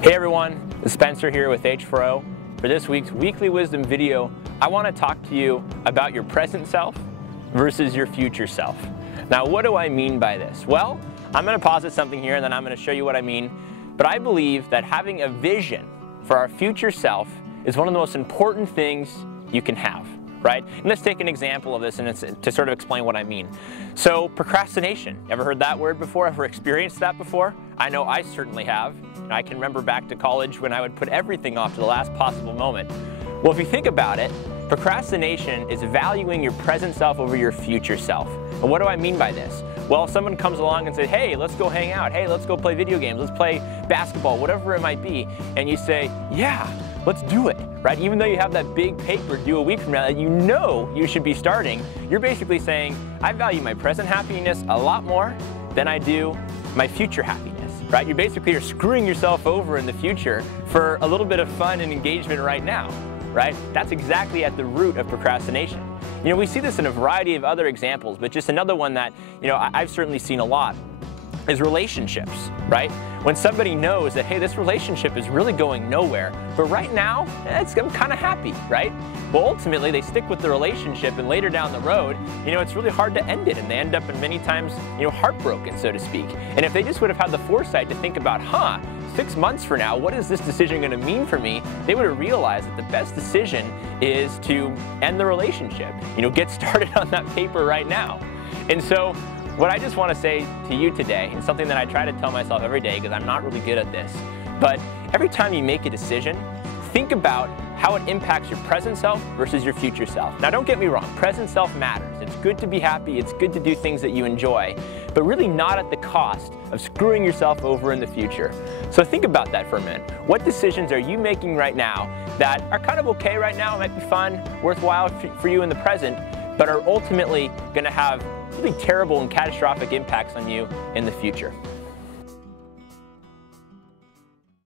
Hey everyone, it's Spencer here with H4O. For this week's Weekly Wisdom video, I want to talk to you about your present self versus your future self. Now, what do I mean by this? Well, I'm going to posit something here and then I'm going to show you what I mean. But I believe that having a vision for our future self is one of the most important things you can have, right? And let's take an example of this and it's to sort of explain what I mean. So procrastination, ever heard that word before? Ever experienced that before? I know I certainly have. I can remember back to college when I would put everything off to the last possible moment. Well, if you think about it, procrastination is valuing your present self over your future self. And what do I mean by this? Well, if someone comes along and says, hey, let's go hang out, hey, let's go play video games, let's play basketball, whatever it might be, and you say, yeah, let's do it, right? Even though you have that big paper due a week from now that you know you should be starting, you're basically saying, I value my present happiness a lot more than I do my future happiness. Right? You basically are screwing yourself over in the future for a little bit of fun and engagement right now, right? That's exactly at the root of procrastination. You know, we see this in a variety of other examples, but just another one that, you know, I've certainly seen a lot is relationships, right? When somebody knows that, hey, this relationship is really going nowhere, but right now, I'm kind of happy, right? Well, ultimately, they stick with the relationship, and later down the road, you know, it's really hard to end it, and they end up in many times, you know, heartbroken, so to speak. And if they just would have had the foresight to think about, 6 months from now, what is this decision going to mean for me? They would have realized that the best decision is to end the relationship. You know, get started on that paper right now. And so, what I just want to say to you today, and something that I try to tell myself every day because I'm not really good at this, but every time you make a decision, think about how it impacts your present self versus your future self. Now, don't get me wrong, present self matters. It's good to be happy, it's good to do things that you enjoy, but really not at the cost of screwing yourself over in the future. So think about that for a minute. What decisions are you making right now that are kind of okay right now, might be fun, worthwhile for you in the present, but are ultimately going to have really terrible and catastrophic impacts on you in the future?